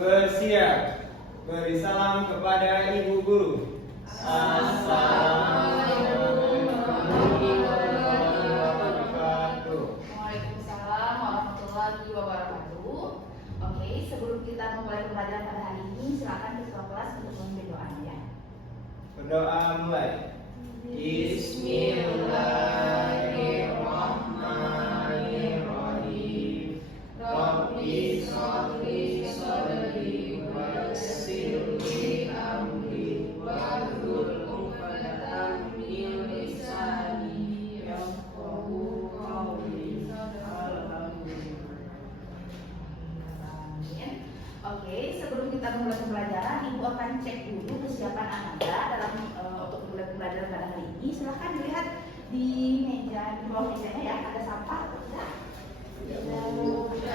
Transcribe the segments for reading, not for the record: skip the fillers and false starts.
Bersiap. Beri salam kepada Ibu Guru. Assalamualaikum warahmatullahi wabarakatuh. Waalaikumsalam warahmatullahi wabarakatuh. Oke, sebelum kita memulai pembelajaran pada hari ini, silakan ketua kelas untuk memimpin doanya. Berdoa mulai. Bismillahirrahmanirrahim. Rabbi sholli sholli wassirli amri wahlul 'uqdatam min lisani yafqahu qawli. Amin. Oke, sebelum kita memulai pembelajaran, Ibu akan cek dulu kesiapan Anda dalam untuk memulai pembelajaran pada hari ini. Silahkan dilihat di meja, di bawah mejanya ya, ada sampah atau tidak? Oke,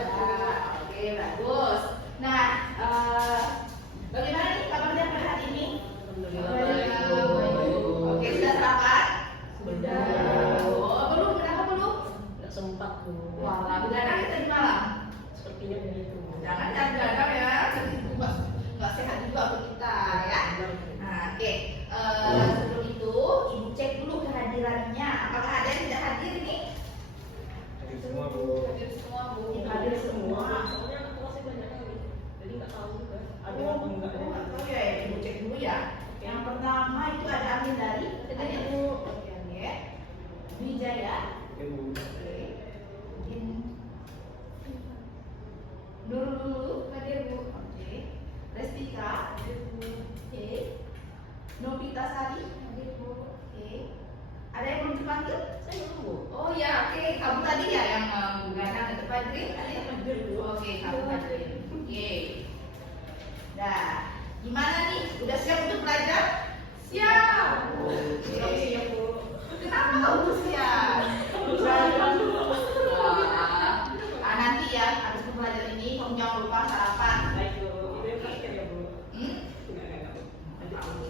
bagus. Nah, bagaimana nih kabarnya pada hari ini? Oke, sudah sarapan? Sudah. Oh, belum? Kenapa belum? Nggak sempat Bu. Wah, begadang kita di malam. Sepertinya begitu. Jangan begadang ya, nanti itu nggak sehat juga untuk kita ya. Nah, oke. Sebelum itu, Ibu cek dulu kehadirannya. Apakah ada yang tidak hadir nih? Hadir semua, Bu. Hadir semua, Bu. Hadir semua. Soalnya anak kelasnya banyak kali. Jadi nggak tahu juga ada apa enggak ada. Nggak tahu ya, Ibu cek dulu ya. Yang pertama itu ada Amin dari, ada Ibu. Oke, Wijaya. Ibu. Oke. Dulu hadir Bu. Oke. Restika hadir Bu. Oke. Novita Sari hadir Bu. Oke. Ada yang belum dipanggil? Saya belum Bu. Oh ya, oke. Kamu tadi ya yang begadang itu Fadri? Ada yang Hadir Bu. Oke, kamu hadir. Oke. Nah, gimana nih? Udah siap untuk belajar? Siap. Siap siap Bu. Kenapa kamu siap? Nanti ya, habis pembelajaran ini kamu jangan lupa sarapan. Baik Bu. Itu yang terakhir ya Bu.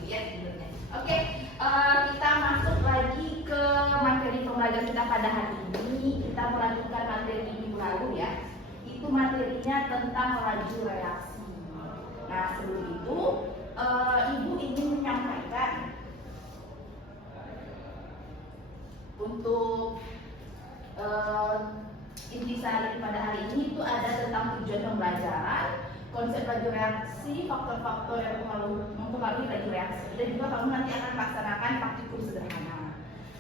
Lihat tidurnya. Oke, kita masuk lagi ke materi pembelajaran kita pada hari ini. Kita melanjutkan materi minggu lalu ya. Itu materinya tentang laju reaksi. Nah, sebelum itu Ibu ingin menyampaikan untuk intisari pada hari ini itu ada tentang tujuan pembelajaran, konsep laju reaksi, faktor-faktor yang mempengaruhi laju reaksi, dan juga kamu nanti akan melaksanakan praktikum sederhana.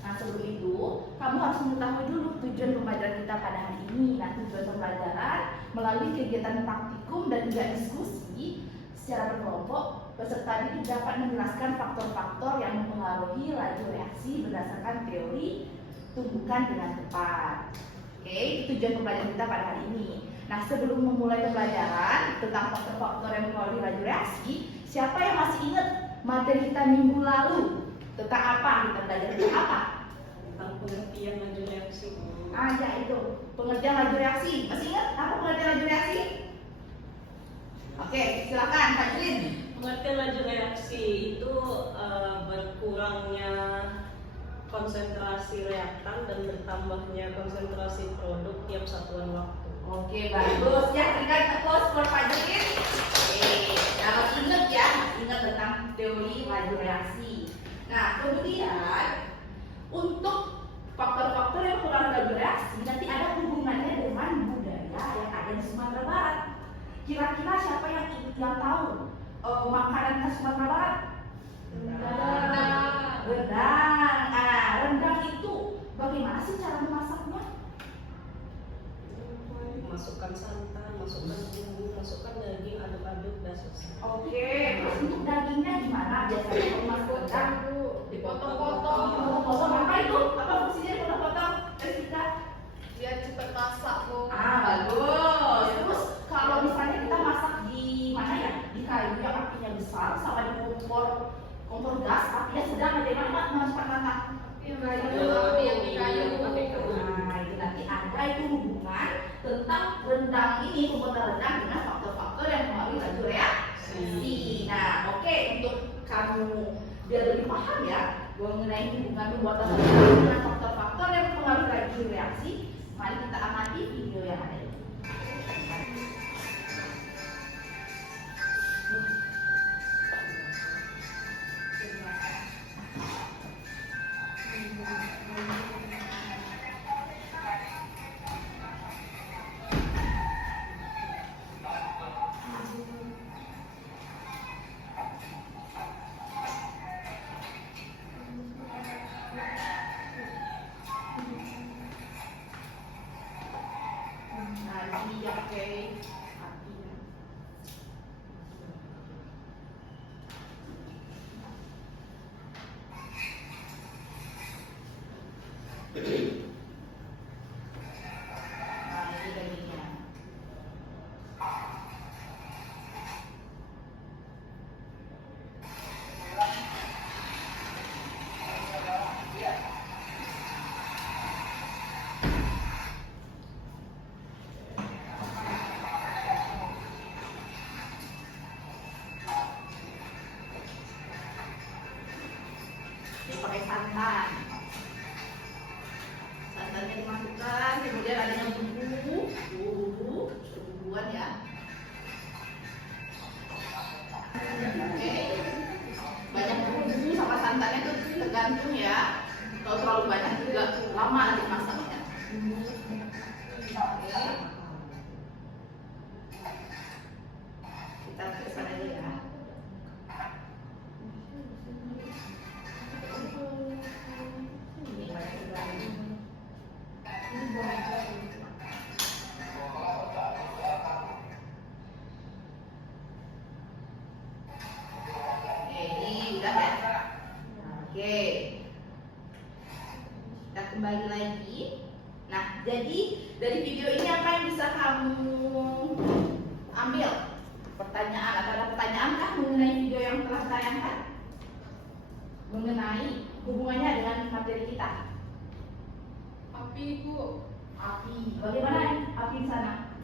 Nah, sebelum itu kamu harus mengetahui dulu tujuan pembelajaran kita pada hari ini. Nah, tujuan pembelajaran melalui kegiatan praktikum dan juga diskusi secara berkelompok, peserta didik dapat menjelaskan faktor-faktor yang mempengaruhi laju reaksi berdasarkan teori tumbukan dengan tepat. Oke, tujuan pembelajaran kita pada hari ini. Nah, sebelum memulai pembelajaran tentang faktor-faktor yang mempengaruhi laju reaksi, siapa yang masih ingat materi kita minggu lalu? Tentang apa? Kita belajar tentang apa? Tentang pengertian laju reaksi Bu. Ya itu, pengertian laju reaksi. Masih ingat apa pengertian laju reaksi? Oke, silakan Fajrin. Pengertian laju reaksi itu berkurangnya konsentrasi reaktan dan bertambahnya konsentrasi produk tiap satuan waktu. Oke, bagus. Ya, berikan applause buat Fajrin. Oke, dapat ingat ya, ingat tentang teori laju reaksi. Nah, kemudian untuk faktor-faktor yang mempengaruhi laju reaksi nanti ada hubungannya dengan budaya yang ada di Sumatera Barat. Kira-kira siapa yang tahu makanan khas Sumatera Barat? Rendang. Nah, rendang itu bagaimana sih cara memasaknya? Masukkan santan, masukkan bumbu, masukkan daging, aduk-aduk, dan selesai. Oke, terus untuk dagingnya gimana biasanya kalau mas rendang? Dipotong-potong. Potong apa itu? Apa fungsinya potong-potong? Kita Biar cepat masak Bu. bagus. Terus kalau misalnya kita masak di mana ya? Di kayu yang apinya besar sama di kompor gas apinya sedang, bagaimana cepat masak? Yang di kayu. Nah, itu nanti ada itu hubungan tentang rendang ini, pembuatan rendang dengan faktor-faktor yang mempengaruhi laju reaksi. Nah, oke, untuk kamu biar lebih paham ya mengenai hubungan pembuatan rendang dengan faktor-faktor yang mempengaruhi laju reaksi, mari kita amati video yang ada ini. Nah, itu dagingnya. Ini pakai santan. Santannya dimasukkan, kemudian adanya bumbuan ya. Oke, banyak bumbu sama santannya itu tergantung ya. Kalau terlalu banyak juga lama nanti masaknya. Oke, kita tuliskan aja ya. Ini banyak juga. Ini udah ya. Oke, kita kembali lagi. Nah, jadi dari video ini apa yang bisa kamu ambil? Pertanyaan, ada pertanyaan kah mengenai video yang telah ditayangkan? Mengenai hubungannya dengan materi kita. Api ibu, Api, bagaimana api di sana?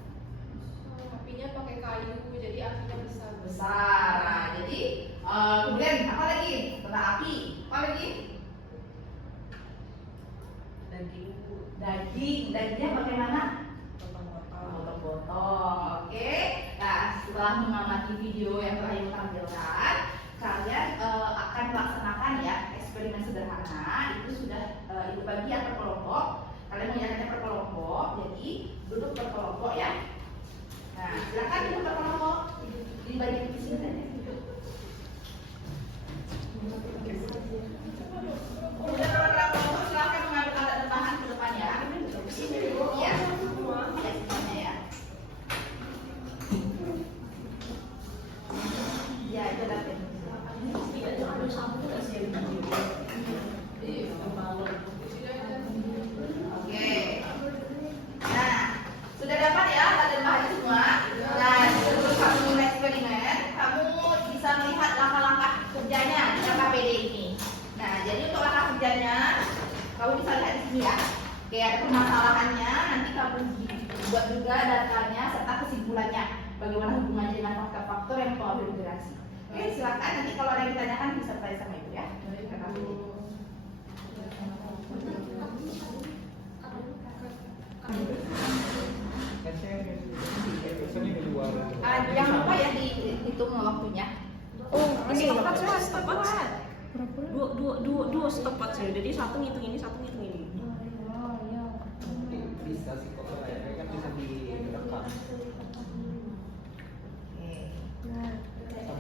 apinya pakai kayu, jadi apinya besar. Besar. Nah, jadi kemudian apa lagi? Tentang api. Apa lagi? Daging Dagingnya bagaimana? Potong-potong. Oke. Nah, setelah mengamati video yang telah ibu tampilkan, kalian akan melaksanakan ya eksperimen sederhana. Itu sudah ibu bagi ya per kelompok. Kalian mengerjakannya per kelompok. Jadi duduk per kelompok ya. Nah, silakan duduk per kelompok. Dibagi di sini saja. Kemudian kalau kelompok silakan mengambil alat dan bahan ke depan ya. Iya. Ya, semuanya ya. Ya, itu dapat. Oke. Nah, sudah dapat ya alat dan bahan semua. Nah, sebelum kamu mulai eksperimen, kamu bisa melihat langkah-langkah kerjanya di KPD ini. Nah, jadi untuk langkah kerjanya, kamu bisa lihat di sini ya. Oke, ada permasalahannya, nanti kamu buat juga datanya serta kesimpulannya. Bagaimana hubungannya dengan faktor-faktor yang mempengaruhi interaksi. Oke, silakan nanti kalau ada yang ditanyakan bisa tanya sama ibu ya. Jangan lupa ya dihitung waktunya. ini stopwatch mas, stopwatch. Dua stopwatch ya. Jadi satu ngitung ini, satu ngitung ini. Bisa sih kok kayaknya kan bisa direkam sama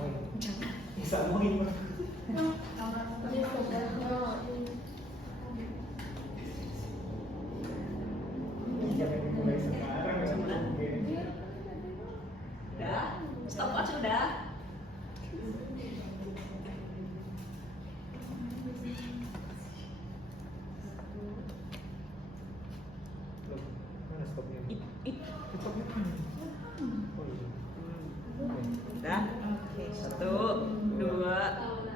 ini. Bisa mau ini. Jangan mulai sekarang. Udah, stopwatch udah. Mana stopnya? Stopnya. Oh iya. Udah. Satu, dua,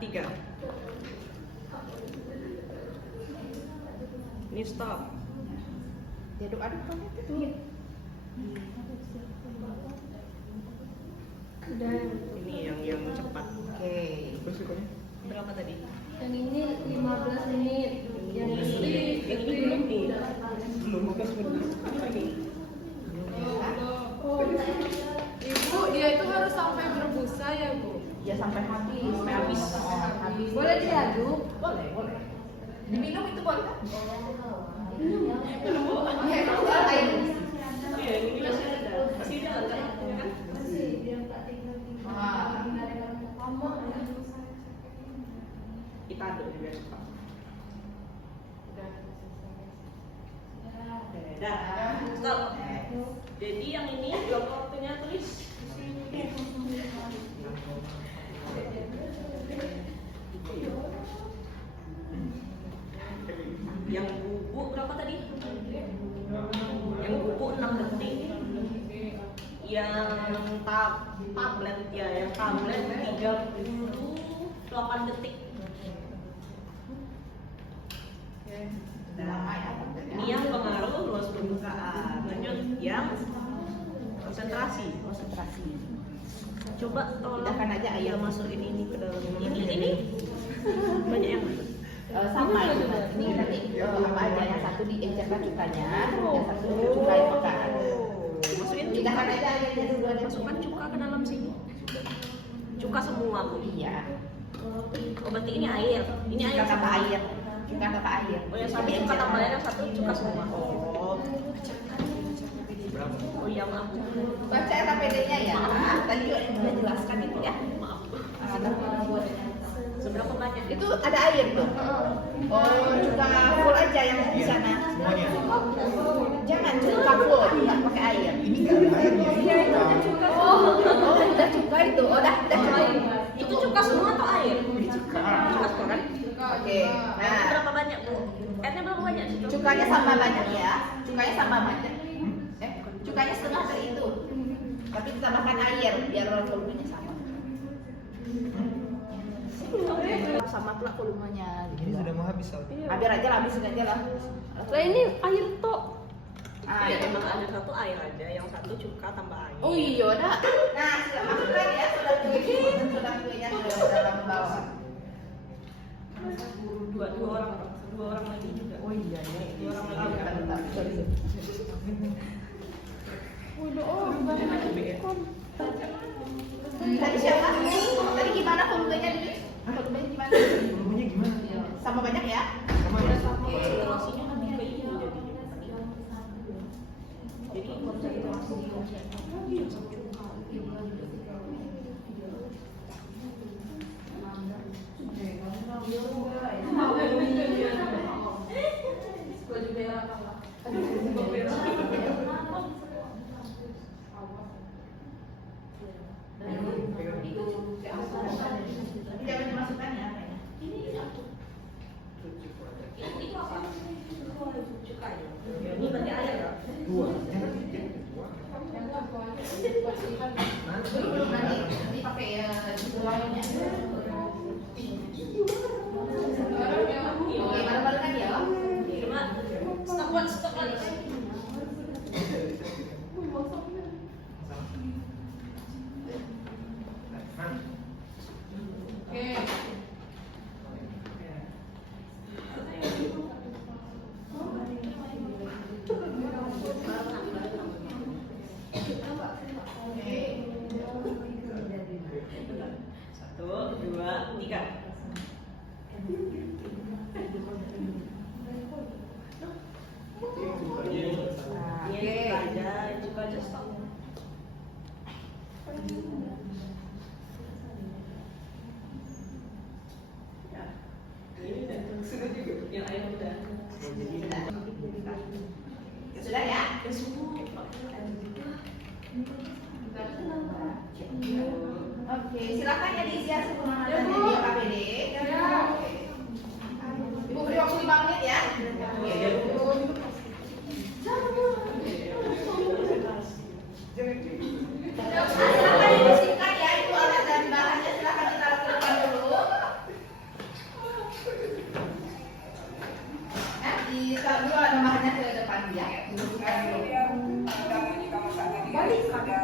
tiga. Ini stop. Diaduk-aduk kan itu. Ini yang cepat. Oke. Terus ikutnya? Berapa tadi? Yang ini 15 menit. Yang ini Yang ini belum nih. Belum bukan sebenarnya. Ini lagi. Oh, ibu dia itu harus sampai berbusa ya bu. Ya sampai habis. Sampai habis. Habis. Boleh diaduk? Boleh, boleh. Diminum itu boleh kan? Belum bu. Oke, kalau nggak air. Iya, ini masih ada. Masih jalan kan? Ya kan? Wah. Kita aduk biar cepat. Dah. Stop. Jadi yang ini blok waktunya tulis di sini. Yang bubuk berapa tadi? Yang tablet ya, yang tablet 38 detik. Lama ya. Ini yang pengaruh luas pembukaan. Lanjut yang konsentrasi. Coba tolong Pindahkan aja air. masukin ini ke dalam ini banyak yang mana? Sama itu. Ini nanti apa aja, yang satu diencerkan cukanya, yang satu cukai pekaan. Masukin Pindahkan aja airnya dulu ada. masukkan cuka ke dalam sini. Cuka semua Bu. Iya. Oh, berarti ini air. Ini air Cuka tambah semua. air. Cuka tambah air. Oh, yang satu cuka tambahan, yang satu cuka semua. Berapa? Oh iya, maaf. Baca KPD-nya ya. Tadi juga sudah jelaskan itu ya. Maaf. Buatnya. Seberapa banyak? Itu ada air tuh. Oh, cuka full aja yang di sana. Semuanya. Jangan cuka full, nggak pakai air. Ini nggak ada airnya. Oh, udah cuka itu. Oh, udah cuka. Itu cuka semua atau air? Ini cuka. Cuka semua kan? Oke. Nah, Nah, berapa banyak Bu? Airnya berapa banyak sih? cukanya sama banyak ya. Cukanya sama banyak. Cukanya setengah dari itu. Tapi ditambahkan air biar volumenya sama. Sama pula volumenya. Ini sudah mau habis Sal. Hampir aja lah, habisin aja lah. Lah ini air tok. Ah, Ya, ya. emang ada satu air aja, yang satu cuka tambah air. Oh iya, dah. Nah, sudah masukkan ya soda kuenya sudah dalam bawah. Dua orang lagi juga. Oh iya ya. Dua orang Ah, lagi. bentar, sorry. Tadi siapa? Tadi gimana volumenya nih? Volumenya gimana? Volumenya gimana? Sama banyak ya? Sama ya? Konsentrasinya lebih ke ini jadinya. Jadi konsentrasi Jangan dimasukkan ya. itu apa? Cuka ya. Ini berarti air ya? Dua. Jangan tiga. Dua. Nanti pakai semuanya. Oke, malu-malu kan ya? Cuma stok lagi. Satu, dua, tiga. Ini cuka aja stok. Ini sudah juga yang air udah. Sudah ya? Oke, silakan ya diisi hasil pemanasan di KPD. Ibu beri waktu 5 menit ya. Silakan dibersihkan ya, itu alat dan bahannya silakan ditaruh ke depan dulu. Nah, ditaruh dulu alat dan bahannya ke depan ya. Balik.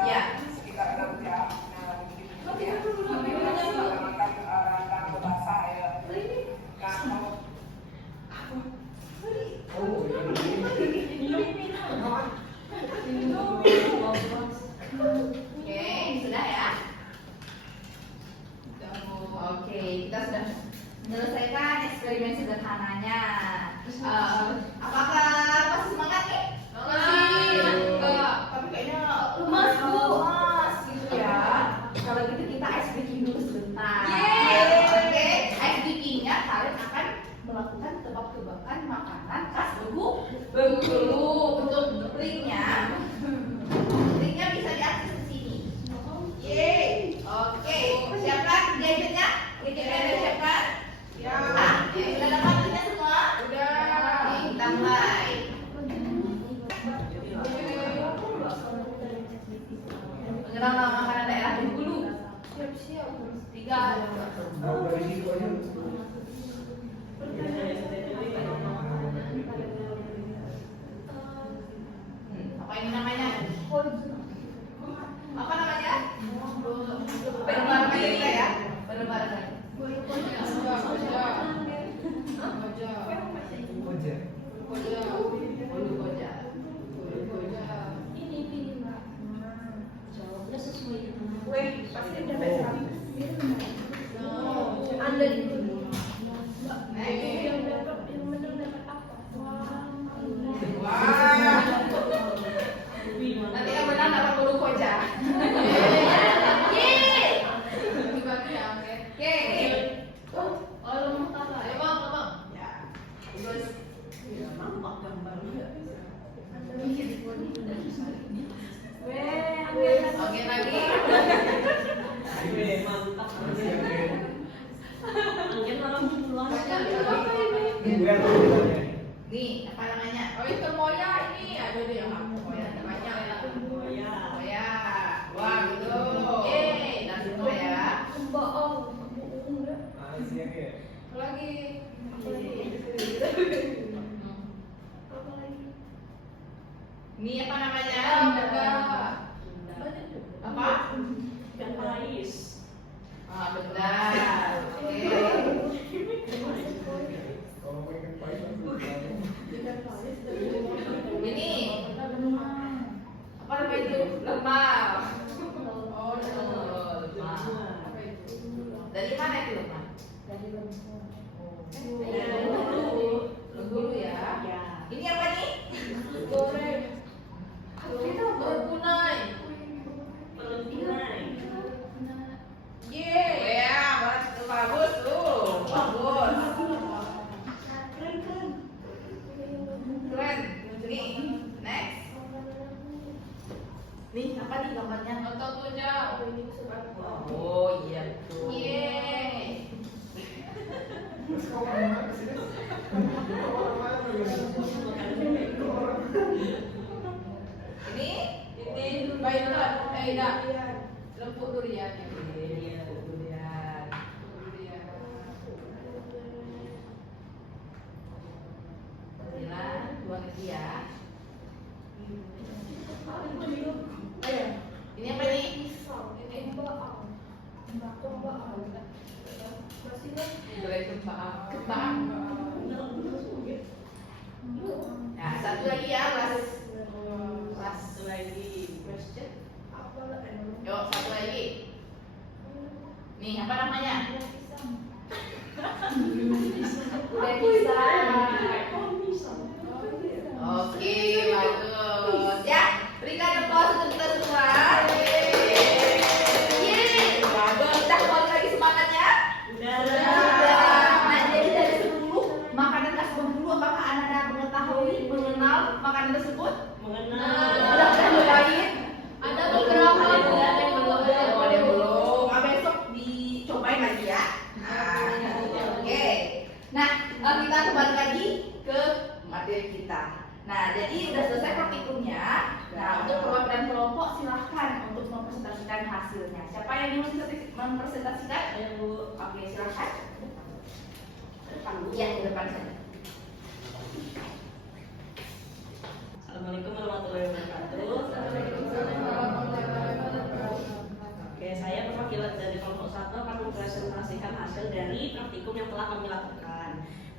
Ya. Oke, sudah ya. Oke, kita sudah menyelesaikan eksperimen sederhananya. Apakah masih semangat nih? Tapi kayaknya lemas Bu. Lemas gitu ya. Kalau gitu kita ice breaking Mengenal nama makanan daerah Bengkulu. Siap-siap. 3. Mau dari situ aja. Apa ini namanya? Apa namanya? Bareng-bareng aja kita ya. Bareng-bareng aja. Koja. Bolu koja. Jawabnya sesuai dengan Weh, pasti dapat 100. Anda itu. Yang dapat yang menang dapat apa? Wah. Nanti yang menang dapat bolu koja. Yeay. Dibagi ya, oke. Oke. Oh, lu mau apa? Ayo, Bang. Ya. Terus nampak gambarnya. oke lagi. Mantap. Angin orang duluan. Bukan bilangnya. Nih, apa namanya? Oh, itu Moya ini ada deh yang aku Moya banyak ya. Oh ya. Wah, betul. Yeay, dan itu ya. Siang ya. Lagi. Ini apa namanya? Apa? Ikan pais. Ah, benar. Oke. Kalau mau ikan pais langsung bilangnya. Ini apa namanya itu? Lemang. Oh, Lemang. Dari mana itu lemang? Bengkulu ya. Ya. Ini apa nih? goreng. Kita berpunai. Peluncuran. Yeay. Ya, bagus tuh. Bagus. Keren. Nih, next. Nih, apa nih gambarnya? Otot tunjang. Oh iya betul. Yeay. Terus kau mana kesini? Ini Baikan. Tidak. Lempuk durian. Iya, durian. Sembilan, dua lagi ya. Ini apa nih? Gulai kembang. Kembang. Nah, satu lagi ya, Mas. Satu lagi. Question. Yuk, satu lagi. Nih, apa namanya? Udah bisa. Oke, bagus. Ya, berikan aplaus untuk kita semua. Yeay, bagus. Kita kembali lagi semangatnya. Nah, jadi dari 10 makanan khas Bengkulu, apakah Anda mengetahui, mengenal makanan tersebut? Sudah nyobain? Ada beberapa Ada yang belum. Ada yang belum. Ah, besok dicobain lagi ya. Nah, oke. Nah, kita kembali lagi ke materi kita. Nah, jadi udah selesai praktikumnya. Nah, untuk perwakilan kelompok silahkan untuk mempresentasikan hasilnya. Siapa yang ingin mempresentasikan? Ayo, Oke, silahkan. Iya, di depan saja. Assalamualaikum warahmatullahi wabarakatuh. Oke, saya perwakilan dari kelompok 1 akan mempresentasikan hasil dari praktikum yang telah kami lakukan.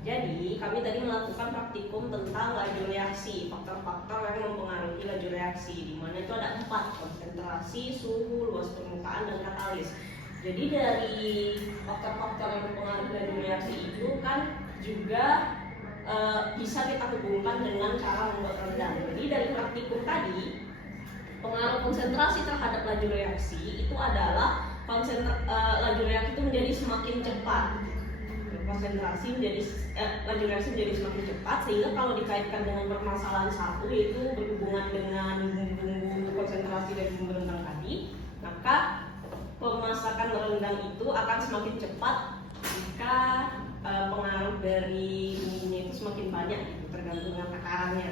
Jadi, kami tadi melakukan praktikum tentang laju reaksi, faktor-faktor yang mempengaruhi laju reaksi, di mana itu ada 4: konsentrasi, suhu, luas permukaan, dan katalis. Jadi dari faktor-faktor yang mempengaruhi laju reaksi itu kan juga bisa kita hubungkan dengan cara membuat rendang. Jadi dari praktikum tadi, pengaruh konsentrasi terhadap laju reaksi itu adalah laju reaksi itu menjadi semakin cepat. Laju reaksi menjadi semakin cepat, sehingga kalau dikaitkan dengan permasalahan satu, yaitu berhubungan dengan bumbu konsentrasi dari bumbu rendang tadi, maka pemasakan rendang itu akan semakin cepat jika pengaruh dari bumbunya itu semakin banyak gitu, tergantung dengan takarannya.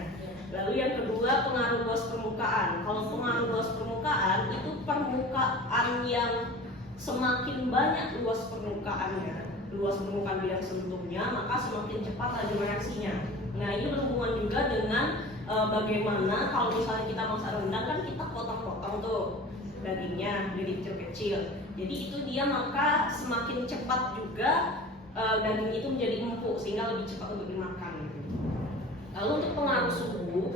Lalu Lalu yang kedua pengaruh luas permukaan. Kalau pengaruh luas permukaan itu permukaan yang semakin banyak luas permukaannya, luas permukaan bidang sentuhnya, maka semakin cepat laju reaksinya. Nah ini berhubungan juga dengan bagaimana kalau misalnya kita masak rendang kan kita potong-potong tuh dagingnya jadi kecil-kecil. Jadi itu dia maka semakin cepat juga daging itu menjadi empuk sehingga lebih cepat untuk dimakan. Lalu untuk pengaruh suhu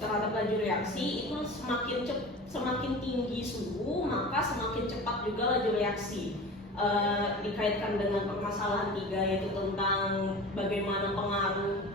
terhadap laju reaksi itu semakin tinggi suhu maka semakin cepat juga laju reaksi. Dikaitkan dengan permasalahan 3 yaitu tentang bagaimana pengaruh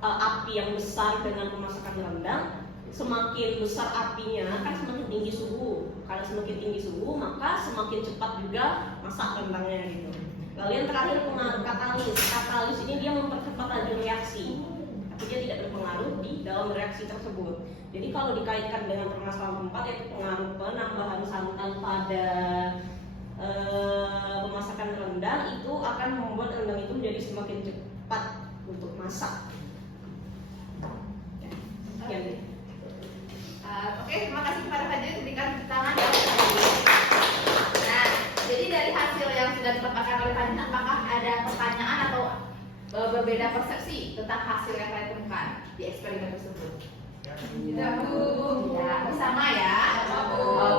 api yang besar dengan pemasakan rendang. Semakin besar apinya kan semakin tinggi suhu. Karena semakin tinggi suhu maka semakin cepat juga masak rendangnya gitu. Lalu yang terakhir pengaruh katalis. Katalis ini dia mempercepat laju reaksi, tapi dia tidak berpengaruh di dalam reaksi tersebut. Jadi kalau dikaitkan dengan permasalahan 4 yaitu pengaruh penambahan santan pada pemasakan rendang itu akan membuat rendang itu menjadi semakin cepat untuk masak. Oke, terima kasih kepada hadirin berikan tepuk tangan. Nah, jadi dari hasil yang sudah dipaparkan oleh hadirin, apakah ada pertanyaan atau berbeda persepsi tentang hasil yang kalian temukan di eksperimen tersebut? Tidak, Bu. Ya, bersama ya.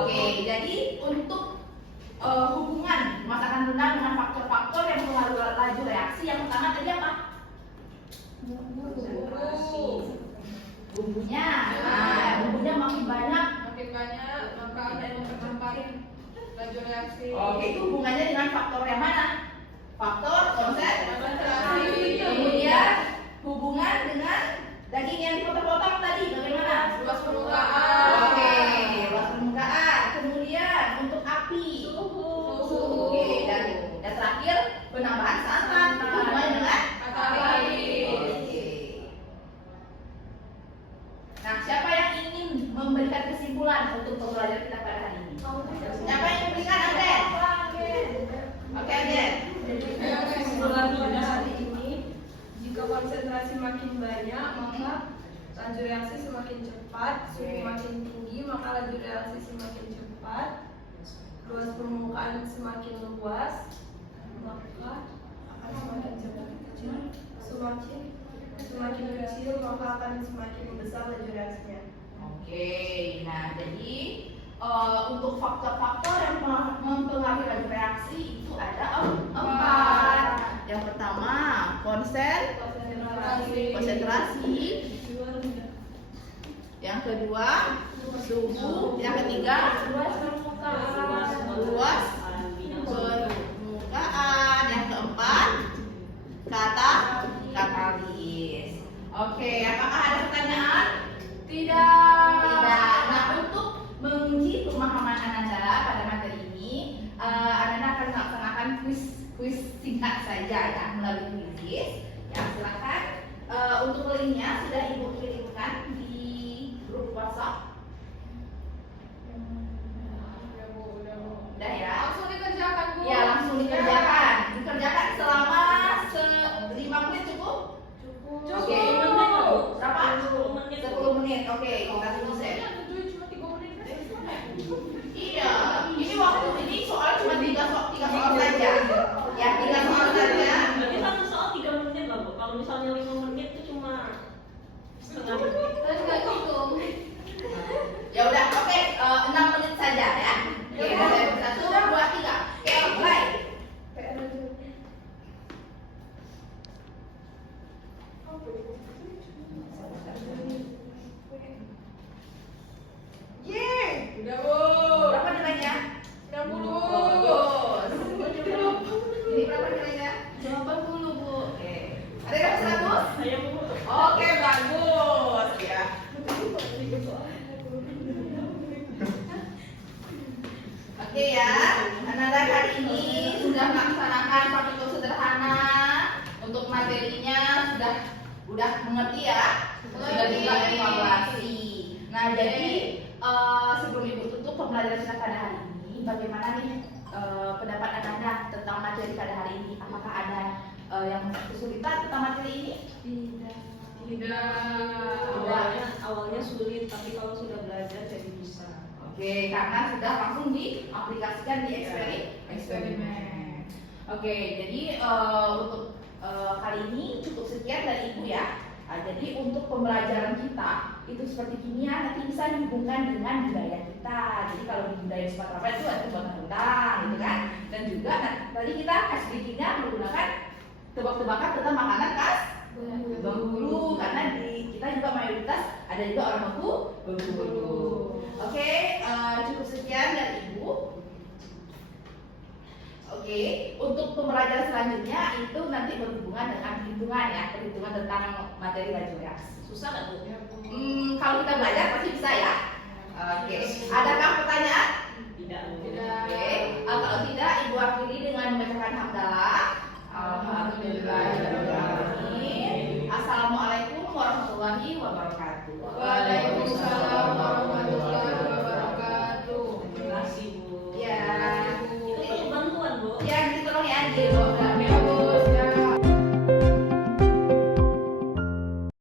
Oke, jadi untuk hubungan masakan rendang dengan faktor-faktor yang mempengaruhi laju reaksi, yang pertama tadi apa? Bumbunya. Nah, bumbunya makin banyak, maka ada yang mempercepat laju reaksi. oke, itu hubungannya dengan faktor yang mana? Faktor konsentrasi. Kemudian hubungan dengan daging yang dipotong-potong tadi bagaimana? Luas permukaan. Oke, luas permukaan. Kemudian untuk api, Suhu. Oke, dan terakhir penambahan santan. Itu hubungannya dengan Katalis. Oke. Nah, siapa yang ingin memberikan kesimpulan untuk pembelajaran kita pada hari ini? Siapa yang memberikan, Anden? Oke, Anden. Kesimpulan pada hari ini, jika konsentrasi makin banyak, maka laju reaksi semakin cepat, suhu makin tinggi, maka laju reaksi semakin cepat, luas permukaan semakin luas, maka akan semakin cepat kecil, semakin kecil, maka akan semakin besar laju reaksinya. Oke, nah jadi untuk faktor-faktor yang mempengaruhi laju reaksi itu ada 4. Yang pertama konsentrasi. Yang kedua suhu. Yang ketiga luas permukaan. Yang keempat katalis. Oke, apakah ada pertanyaan? Tidak. Nah, untuk menguji pemahaman Ananda pada materi ini, Ananda akan melaksanakan kuis singkat saja ya melalui kuis. Ya, silakan. Untuk linknya sudah Ibu kirimkan di grup WhatsApp. Udah ya? Langsung dikerjakan, Bu. Ya, langsung dikerjakan. Dikerjakan selama 5 menit cukup? Cukup. Oke. Berapa? 10 menit. 10 menit. Oke, kita tunggu set. Cuma 3 menit. Iya, ini waktu ini soal cuma 3 soal saja. Ya, 3 soal saja. Berarti satu soal 3 menit lah Bu. Kalau misalnya 5 menit itu cuma setengah menit. Ya udah, oke, 6 menit saja ya. Oke, 1, 2, 3. Oke, mulai. Yeay. Udah, Bu. Berapa nilainya? 60. Bagus. Ini berapa nilainya? 80, Bu. Oke. Ada yang dapat 100? Saya Bu. Oke, bagus ya. Oke ya, Ananda hari ini sudah melaksanakan praktikum sederhana. Untuk materinya sudah mengerti ya, sudah juga evaluasi. Nah, jadi sebelum Ibu tutup pembelajaran kita pada hari ini, bagaimana nih pendapat Ananda tentang materi pada hari ini? Apakah ada yang kesulitan tentang materi ini? Tidak. tapi kalau sudah belajar jadi bisa. Oke, karena sudah langsung diaplikasikan di eksperimen. Oke, jadi untuk kali ini cukup sekian dari Ibu ya. Jadi untuk pembelajaran kita itu seperti kimia nanti bisa dihubungkan dengan budaya kita. Jadi kalau di budaya Sumatera Barat itu ada tebak-tebakan gitu kan. Dan juga tadi kita SDG-nya menggunakan tebak-tebakan tentang makanan khas Bengkulu karena di kita juga mayoritas ada juga orang Bengkulu. Oke, cukup sekian dari Ibu. Oke, untuk pembelajaran selanjutnya itu nanti berhubungan dengan perhitungan ya, perhitungan tentang materi laju reaksi. Susah nggak tuh? Kalau kita belajar pasti bisa ya. Oke, adakah pertanyaan? Tidak. Oke, kalau tidak Ibu akhiri dengan membacakan hamdalah. Alhamdulillahirobbilalamin. Assalamualaikum warahmatullahi wabarakatuh.